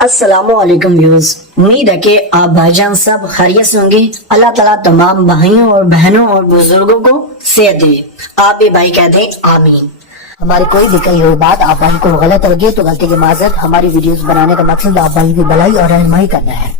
अस्सलाम वालेकुम व्यूज। उम्मीद है कि आप भाईजान सब खैरियत से होंगे। अल्लाह ताला तमाम भाइयों और बहनों और बुजुर्गों को सेहत दे। आप भी भाई कह दें आमीन। हमारी कोई भी कही हुई बात आप भाई को गलत लगे तो गलती की माजरत। हमारी वीडियोस बनाने का मकसद आप भाई की भलाई और रहनुमाई करना है।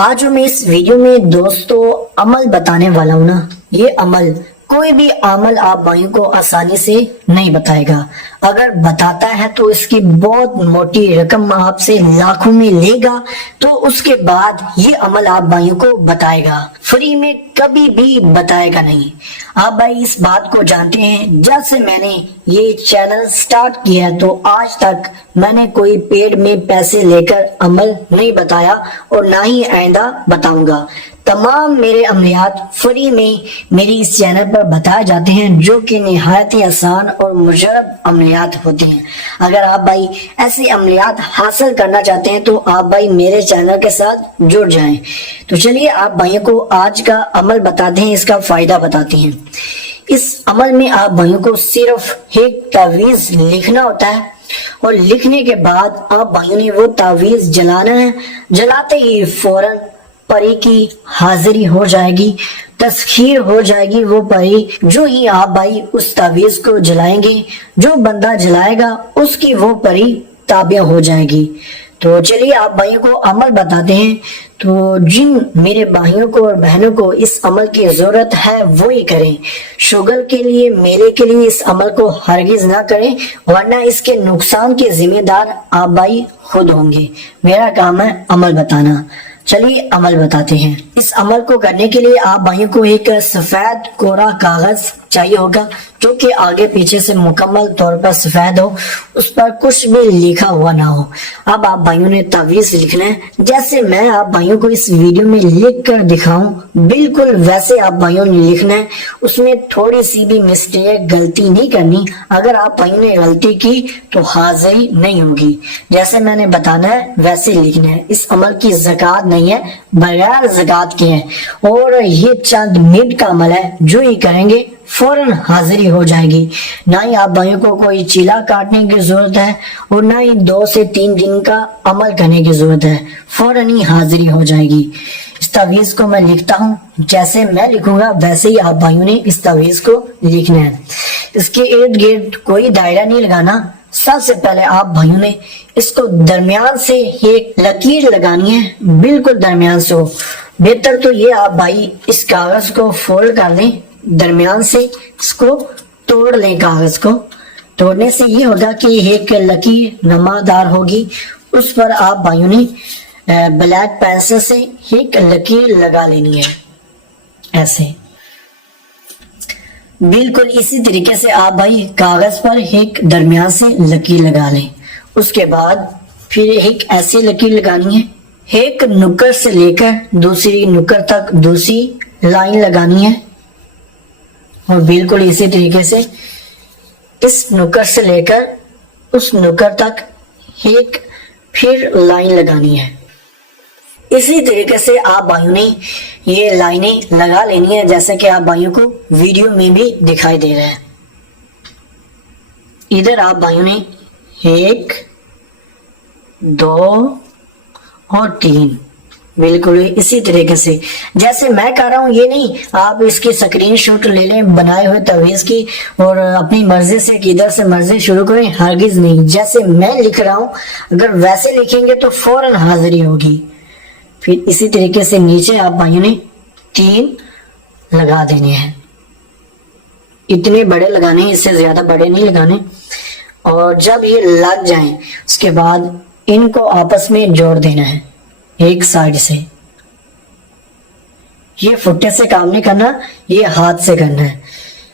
आज मैं इस वीडियो में दोस्तों अमल बताने वाला हूँ ना। ये अमल कोई भी अमल आप भाइयों को आसानी से नहीं बताएगा। अगर बताता है तो इसकी बहुत मोटी रकम आपसे लाखों में लेगा, तो उसके बाद ये अमल आप भाइयों को बताएगा। फ्री में कभी भी बताएगा नहीं। आप भाई इस बात को जानते हैं, जब से मैंने ये चैनल स्टार्ट किया तो आज तक मैंने कोई पेड में पैसे लेकर अमल नहीं बताया और ना ही आइंदा बताऊंगा। तमाम मेरे अमलियात फ्री में मेरी इस चैनल पर बताए जाते हैं, जो कि निहायत ही आसान और मुजरब अमलियात होते हैं। अगर आप भाई ऐसे अमलियात हासिल करना चाहते हैं तो आप भाई मेरे चैनल के साथ जुड़ जाएं। तो चलिए आप भाइयों को आज का अमल बताते हैं, इसका फायदा बताते हैं। इस अमल में आप भाइयों को सिर्फ एक तावीज लिखना होता है और लिखने के बाद आप भाइयों ने वो तावीज जलाना है। जलाते ही फौरन परी की हाजिरी हो जाएगी, तस्खीर हो जाएगी। वो परी जो ही आप भाई उस तावीज को जलाएंगे, जो बंदा जलाएगा उसकी वो परी ताबिया हो जाएगी। तो चलिए आप भाइयों को अमल बताते हैं। तो जिन मेरे भाइयों को और बहनों को इस अमल की जरूरत है वो ही करें। शुगर के लिए, मेरे के लिए इस अमल को हरगिज ना करें, वरना इसके नुकसान के जिम्मेदार आप भाई खुद होंगे। मेरा काम है अमल बताना। चलिए अमल बताते हैं। इस अमल को करने के लिए आप भाइयों को एक सफेद कोरा कागज चाहिए होगा, जो कि आगे पीछे से मुकम्मल तौर पर सफेद हो, उस पर कुछ भी लिखा हुआ ना हो। अब आप भाइयों ने तावीज लिखना है, जैसे मैं आप भाइयों को इस वीडियो में लिख कर दिखाऊं बिल्कुल वैसे आप भाइयों ने लिखना है। उसमें थोड़ी सी भी मिस्टेक, गलती नहीं करनी। अगर आप भाइयों ने गलती की तो हाजिरी नहीं होगी। जैसे मैंने बताना है वैसे लिखना है। इस अमल की ज़कात नहीं है, बगैर ज़कात के है, और ये चंद मिनट का अमल है। जो ही करेंगे फौरन हाजिरी हो जाएगी। ना ही आप भाइयों को कोई चीला काटने की जरूरत है और ना ही 2 से 3 दिन का अमल करने की जरूरत है, फौरन ही हाजिरी हो जाएगी। इस तावीज को मैं लिखता हूँ, जैसे मैं लिखूंगा वैसे ही आप भाइयों ने इस तावीज को लिखना है। इसके इर्द गिर्द कोई दायरा नहीं लगाना। सबसे पहले आप भाइयों ने इसको दरमियान से एक लकीर लगानी है, बिल्कुल दरमियान से हो। बेहतर तो ये आप भाई इस कागज को फोल्ड कर लें, दरमियान से इसको तोड़ लें। कागज को तोड़ने से ये होगा कि एक लकीर नमादार होगी, उस पर आप भाइयों ने ब्लैक पेंसिल से एक लकीर लगा लेनी है, ऐसे बिल्कुल इसी तरीके से आप भाई कागज पर एक दरमियान से लकीर लगा लें। उसके बाद फिर एक ऐसी लकीर लगानी है, एक नुक्कड़ से लेकर दूसरी नुक्कड़ तक दूसरी लाइन लगानी है, और बिल्कुल इसी तरीके से इस नुक्कड़ से लेकर उस नुक्कड़ तक एक फिर लाइन लगानी है। इसी तरीके से आप भाइयों ने ये लाइनें लगा लेनी है, जैसे कि आप भाइयों को वीडियो में भी दिखाई दे रहा है। इधर आप भाइयों ने 1, 2 और 3 बिल्कुल इसी तरीके से जैसे मैं कर रहा हूँ। ये नहीं आप इसकी स्क्रीनशॉट ले लें बनाए हुए तावीज की और अपनी मर्जी से किधर से मर्जी शुरू करें, हरगिज नहीं। जैसे मैं लिख रहा हूँ अगर वैसे लिखेंगे तो फौरन हाजिरी होगी। फिर इसी तरीके से नीचे आप भाइयों ने 3 लगा देने हैं। इतने बड़े लगाने हैं, इससे ज्यादा बड़े नहीं लगाने। और जब ये लग जाएं उसके बाद इनको आपस में जोड़ देना है एक साइड से। ये फुट्टे से काम नहीं करना, ये हाथ से करना है।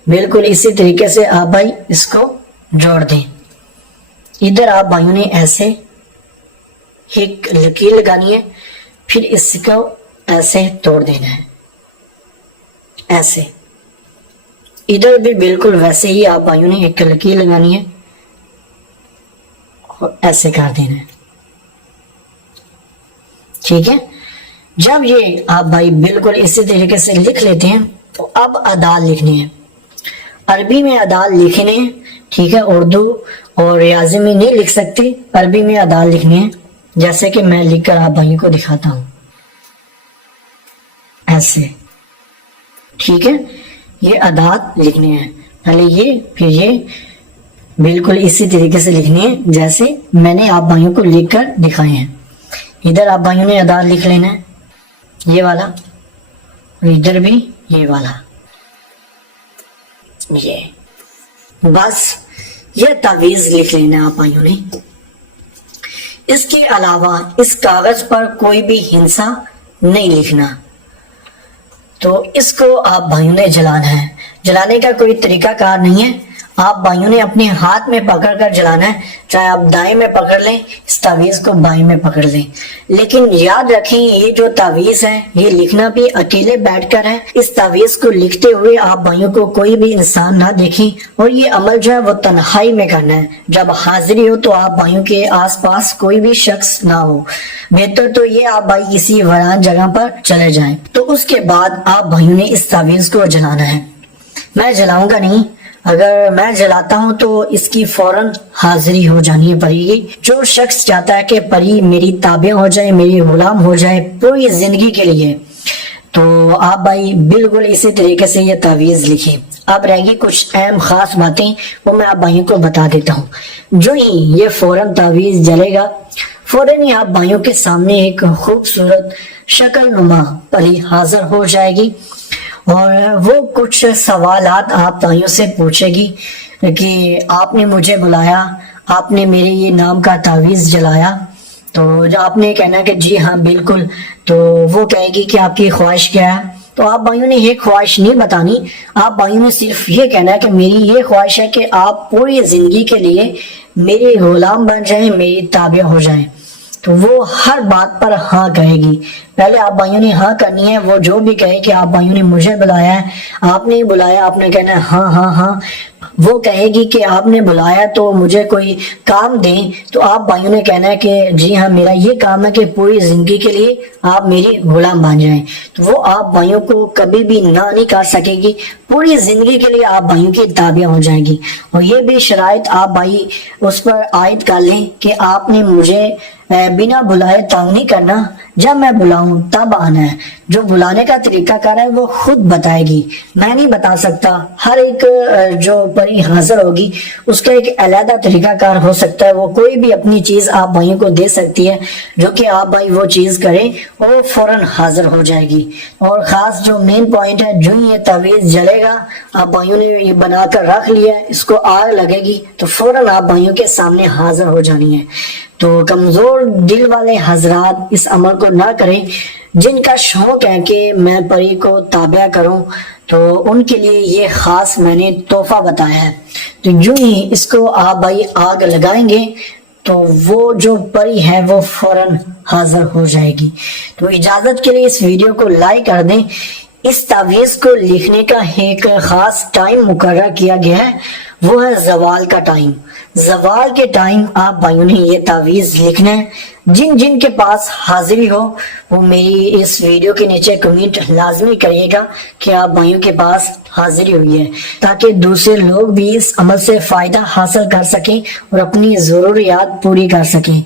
बिल्कुल इसी तरीके से आप भाई इसको जोड़ दें। इधर आप भाइयों ने ऐसे एक लकीर लगानी है, फिर इसको ऐसे तोड़ देना है, ऐसे। इधर भी बिल्कुल वैसे ही आप भाइयों ने एक लकीर लगानी है और ऐसे कर देना है, ठीक है। जब ये आप भाई बिल्कुल इसी तरीके से लिख लेते हैं तो अब अदाल लिखनी है। अरबी में अदाल लिखने हैं, ठीक है। उर्दू और रियाजी में नहीं लिख सकते, अरबी में अदाल लिखनी है। جیسے کہ میں لکھ کر آپ بھائیوں کو دکھاتا ہوں، ایسے، ٹھیک ہے۔ یہ اعداد لکھنے ہیں، پہلے یہ پھر یہ، بالکل اسی طریقے سے لکھنے ہیں جیسے میں نے آپ بھائیوں کو لکھ کر دکھائے ہیں۔ ادھر آپ بھائیوں نے اعداد لکھ لینا ہے، یہ والا، اور ادھر بھی یہ والا، یہ بس یہ تعویذ لکھ لینا ہے آپ بھائیوں نے۔ اس کے علاوہ اس کاغذ پر کوئی بھی ہندسہ نہیں لکھنا، تو اس کو آپ بھائیوں نے جلانا ہے۔ جلانے کا کوئی طریقہ کار نہیں ہے، آپ بھائیوں نے اپنے ہاتھ میں پکڑ کر جلانا ہے، چاہے آپ دائیں میں پکڑ لیں، اس تعویذ کو بائیں میں پکڑ لیں، لیکن یاد رکھیں یہ جو تعویذ ہے یہ لکھنا بھی اکیلے بیٹھ کر ہے۔ اس تعویذ کو لکھتے ہوئے آپ بھائیوں کو کوئی بھی انسان نہ دیکھیں، اور یہ عمل جو ہے وہ تنہائی میں کرنا ہے۔ جب حاضری ہو تو آپ بھائیوں کے آس پاس کوئی بھی شخص نہ ہو، بہتر تو یہ آپ بھائی کسی ویران جگہ پر چلے جائیں۔ تو اس کے بعد آپ بھائیوں نے اس تعویذ کو جلانا ہے۔ میں جلاؤں گا نہیں، اگر میں جلاتا ہوں تو اس کی فوراً حاضری ہو جانی پڑے گی۔ جو شخص چاہتا ہے کہ پری میری تابع ہو جائے، میری غلام ہو جائے پوری زندگی کے لیے، تو آپ بھائی بالکل اسی طریقے سے یہ تعویذ لکھیں۔ اب رہ گی کچھ اہم خاص باتیں، وہ میں آپ بھائیوں کو بتا دیتا ہوں۔ جو ہی یہ فوراً تعویذ جلے گا، فوراً ہی آپ بھائیوں کے سامنے ایک خوبصورت شکل نما پری حاضر ہو جائے گی، اور وہ کچھ سوالات آپ بھائیوں سے پوچھے گی کہ آپ نے مجھے بلایا، آپ نے میرے یہ نام کا تعویذ جلایا، تو جو آپ نے کہنا کہ جی ہاں بالکل، تو وہ کہے گی کہ آپ کی خواہش کیا ہے۔ تو آپ بھائیوں نے یہ خواہش نہیں بتانی، آپ بھائیوں نے صرف یہ کہنا ہے کہ میری یہ خواہش ہے کہ آپ پوری زندگی کے لیے میری غلام بن جائیں، میری تابع ہو جائیں۔ تو وہ ہر بات پر ہاں کہے گی، پہلے آپ بھائیوں نے ہاں کرنی ہے، وہ جو بھی کہے کہ آپ بھائیوں نے مجھے بلایا ہے، آپ نے بلایا، آپ نے کہنا ہے ہاں ہاں ہاں۔ وہ کہے گی کہ آپ نے بلایا تو مجھے کوئی کام دیں، تو آپ بھائیوں نے کہنا ہے کہ جی ہاں میرا یہ کام ہے کہ پوری زندگی کے لیے آپ میری غلام بن جائیں۔ تو وہ آپ بھائیوں کو کبھی بھی نہ نہیں کر سکے گی، پوری زندگی کے لیے آپ بھائیوں کی تابع ہو جائے گی۔ اور یہ بھی شرائط آپ بھائی اس پر عائد کر لیں کہ آپ نے مجھے بنا بلائے تنگ نہیں کرنا، جب میں بلاؤں تب آنا ہے۔ جو بلانے کا طریقہ کار ہے وہ خود بتائے گی، میں نہیں بتا سکتا۔ ہر ایک جو پری حاضر ہوگی اس کا ایک علیحدہ طریقہ کار ہو سکتا ہے، وہ کوئی بھی اپنی چیز آپ بھائیوں کو دے سکتی ہے، جو کہ آپ بھائی وہ چیز کریں اور وہ فوراً حاضر ہو جائے گی۔ اور خاص جو مین پوائنٹ ہے، جو یہ تعویذ جلے گا، آپ بھائیوں نے یہ بنا کر رکھ لیا ہے، اس کو آگ لگے گی تو فوراً آپ بھائیوں کے سامنے حاضر ہو جانی ہے۔ تو کمزور دل والے حضرات اس عمل کو نہ کریں، جن کا شوق ہے کہ میں پری کو تابع کروں، تو ان کے لیے یہ خاص میں نے تحفہ بتایا ہے۔ تو جو ہی اس کو آپ بھائی آگ لگائیں گے تو وہ جو پری ہے وہ فوراً حاضر ہو جائے گی۔ تو اجازت کے لیے اس ویڈیو کو لائک کر دیں۔ اس تعویذ کو لکھنے کا ایک خاص ٹائم مقرر کیا گیا ہے، وہ ہے زوال کا ٹائم۔ زوال کے ٹائم آپ بھائیوں نے یہ تعویذ لکھنا ہے۔ جن جن کے پاس حاضری ہو وہ میری اس ویڈیو کے نیچے کمنٹ لازمی کریے گا کہ آپ بھائیوں کے پاس حاضری ہوئی ہے، تاکہ دوسرے لوگ بھی اس عمل سے فائدہ حاصل کر سکیں اور اپنی ضروریات پوری کر سکیں۔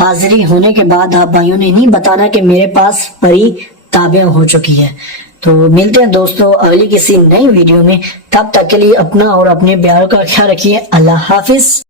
حاضری ہونے کے بعد آپ بھائیوں نے نہیں بتانا کہ میرے پاس پری تابع ہو چکی ہے۔ تو ملتے ہیں دوستوں اگلی کسی نئی ویڈیو میں، تب تک کے لیے اپنا اور اپنے پیاروں کا خیال رکھیے۔ اللہ حافظ۔